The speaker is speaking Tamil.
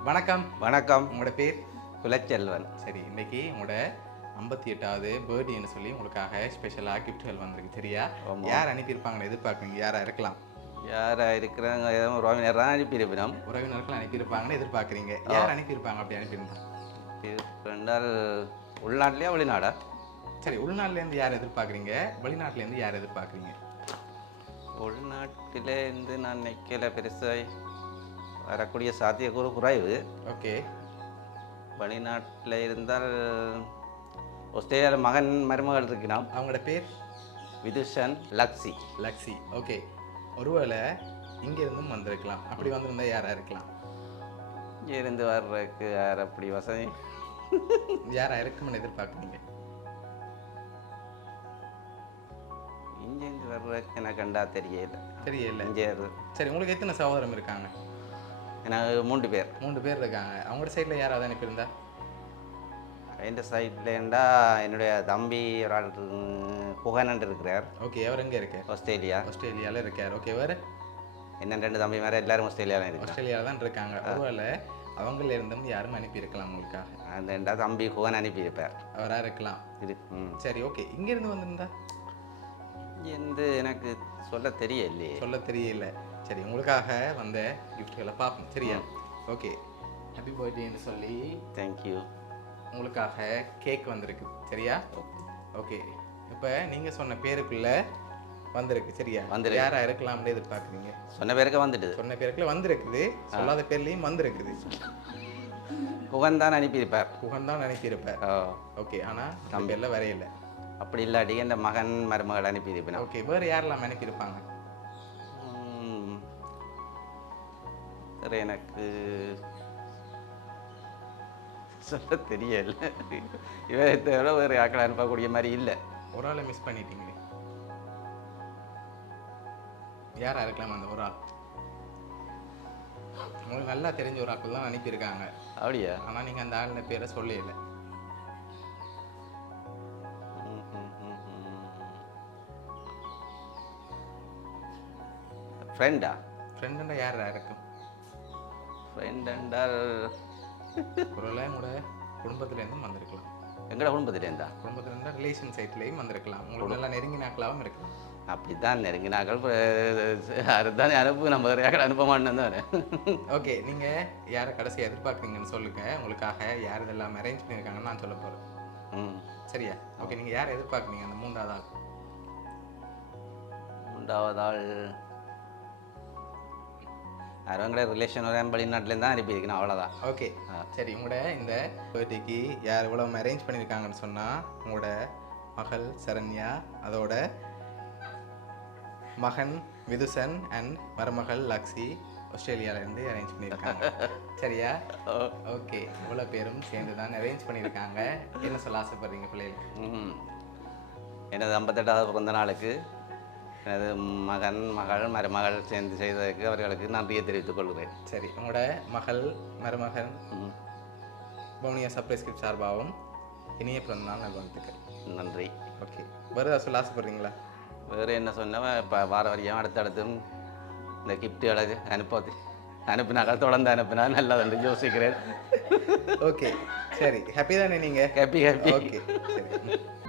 வணக்கம். வணக்கம். உங்களோட பேர்? குலச்செல்வன். சரி, இன்னைக்கு உங்களோட 58வது பர்த்டேன்னு சொல்லி உங்களுக்காக ஸ்பெஷலாக கிஃப்ட்கள் வந்திருக்கு. சரியா? ஆமாம். யார் அனுப்பியிருப்பாங்கன்னு எதிர்பார்க்குறீங்க? யாராக இருக்கலாம்? யாராக இருக்கிறாங்க? ஏதோ உறவினர் தான் அனுப்பியிருப்பினோம். உறவினர்கள் அனுப்பியிருப்பாங்கன்னு எதிர்பார்க்குறீங்க. யார் அனுப்பியிருப்பாங்க அப்படி அனுப்பியிருந்தா? ரெண்டால் உள்நாட்டிலையா வெளிநாடா? சரி, உள்நாட்டிலேருந்து யார் எதிர்பார்க்குறீங்க? வெளிநாட்டிலேருந்து யார் எதிர்பார்க்குறீங்க? உள்நாட்டிலேருந்து நான் நிற்கல பெருசாக வரக்கூடிய சாத்தியக்கூறு குறைவு. ஓகே. வெளிநாட்டில் இருந்தால் ஆஸ்திரேலியாவில் மகன் மருமகள் இருக்கிறோம். அவங்களோட பேர்? விதுஷன், லக்ஸி. லக்ஸி. ஓகே. ஒருவேளை இங்கேருந்தும் வந்திருக்கலாம். அப்படி வந்திருந்தா யாராக இருக்கலாம்? இங்கே இருந்து வர்றதுக்கு யார் அப்படி வசதி? யாராக இருக்கும்னு எதிர்பார்க்குறீங்க? இங்கேருந்து வர்றதுக்கு எனக்கு கண்டா தெரியல. தெரியல. இங்கே சரி, உங்களுக்கு எத்தனை சகோதரம் இருக்காங்க? எனக்கு 3 பேர். 3 பேர் இருக்காங்க. அவங்களோட சைடில் யாராவது அனுப்பியிருந்தா? இந்த சைட்லேண்டா என்னுடைய தம்பி ஒரு ஆள் குகனன் இருக்கிறார். ஓகே. அவர் எங்கே இருக்கார்? ஆஸ்திரேலியா. ஆஸ்திரேலியாவில் இருக்கார். ஓகே. வேறு? என்ன 2 தம்பி வேறு எல்லாரும் ஆஸ்திரேலியாவில் இருக்கு. ஆஸ்திரேலியாவில் தான் இருக்காங்க. ஒருவேளை அவங்கள இருந்தும் யாரும் அனுப்பியிருக்கலாம் உங்களுக்காக. அந்த 2 தம்பி குகன் அனுப்பியிருப்பார். அவராக இருக்கலாம். சரி, ஓகே. இங்கேருந்து வந்திருந்தா? இங்கேருந்து எனக்கு சொல்ல தெரியலையே. சொல்ல தெரியல. சரி, உங்களுக்காக வந்த கிஃப்ட்களை பார்ப்போம். சரியா? ஓகே. ஹாப்பி பர்த்டேன்னு சொல்லி தேங்க்யூ. உங்களுக்காக கேக் வந்திருக்கு. சரியா? ஓகே. இப்போ நீங்கள் சொன்ன பேருக்குள்ளே வந்திருக்கு. சரியா? வந்துருக்கு. யாராக இருக்கலாம்னு எதிர்பார்க்குறீங்க? சொன்ன பேருக்கு வந்துட்டு. சொன்ன பேருக்குள்ள வந்திருக்குது. சொல்லாத பேர்லேயும் வந்திருக்குது. குகன் தான் அனுப்பியிருப்பார். குகன் தான் அனுப்பியிருப்பார். ஓகே. ஆனால் நம்ம பேரில் வரையில. அப்படி இல்லாட்டி இந்த மகன் மருமகள் அனுப்பியிருப்பேன். ஓகே. வேறு யாரெல்லாம் அனுப்பியிருப்பாங்க? எனக்கு சொல்ல தெரியல. இவரை வேறு ஆக்களை அனுப்பக்கூடிய மாதிரி இல்லை. ஒரு ஆளை மிஸ் பண்ணிட்டீங்க. யாராக இருக்கலாம் அந்த ஒரு ஆள்? உங்களுக்கு நல்லா தெரிஞ்ச ஒரு ஆட்கள் தான் அனுப்பியிருக்காங்க. அப்படியா? ஆனால் நீங்கள் அந்த ஆளுடைய பேரை சொல்லல. ஃப்ரெண்டா? ஃப்ரெண்டுன்னா யாரா இருக்கும்? ஃப்ரெண்ட் என்றால் ஒருவேளை உங்களோட குடும்பத்துலேருந்தும் வந்திருக்கலாம். எங்களோட குடும்பத்துலேருந்தா? குடும்பத்துலேருந்தா ரிலேஷன் சைட்லேயும் வந்திருக்கலாம். உங்களுக்கு நல்லா நெருங்கினாக்களாகவும் இருக்கலாம். அப்படித்தான் நெருங்கினாக்கள் அதுதான் அனுப்பு. நம்ம யாரை அனுப்ப மாட்டேன்னு தானே. ஓகே. நீங்கள் யாரை கடைசியாக எதிர்பார்க்குறீங்கன்னு சொல்லுங்கள். உங்களுக்காக யார் இதெல்லாம் அரேஞ்ச் பண்ணியிருக்காங்கன்னு நான் சொல்ல போகிறேன். சரியா? ஓகே. நீங்கள் யாரை எதிர்பார்க்குறீங்க அந்த 3வது ஆள்? 3வது ஆள் அவங்கள ரிலேஷன் வெளிநாட்டிலேருந்து தான் அனுப்பியிருக்கணும். அவ்வளோதான். ஓகே. சரி, உங்களோட இந்த பர்த்டேக்கு யார் இவ்வளோ அரேஞ்ச் பண்ணியிருக்காங்கன்னு சொன்னால் உங்களோட மகள் சரண்யா, அதோட மகன் விதுசன் அண்ட் மருமகள் லக்ஸி ஆஸ்திரேலியாவிலேருந்து அரேஞ்ச் பண்ணியிருக்காங்க. சரியா? ஓகே. இவ்வளோ பேரும் சேர்ந்து தான் அரேஞ்ச் பண்ணியிருக்காங்க. என்ன சொல்ல ஆசைப்படுறீங்க பிள்ளைகள்? எனது 58வது பிறந்த நாளுக்கு எனது மகன் மகள் மருமகள் சேர்ந்து செய்ததற்கு அவர்களுக்கு நன்றியை தெரிவித்துக் கொள்கிறேன். சரி, உங்களோட மகள் மருமகன் பவுனியா சர்ப்ரைஸ் கிஃப்ட் சார்பாகவும் இனிய பிறந்தநாள் நல்வாழ்த்துக்கள். நன்றி. ஓகே. வேறு ஏதாவது சொல்ல ஆசைப்படுறீங்களா? வேறு என்ன சொன்னால் இப்போ வார வரையும் அடுத்தடுத்தும் இந்த கிஃப்ட்டுகளை அனுப்பினாக்கள் தொடர்ந்து அனுப்பினா நல்லது யோசிக்கிறேன். ஓகே. சரி, ஹாப்பி தானே நீங்கள்? ஹாப்பி. ஓகே. சரி.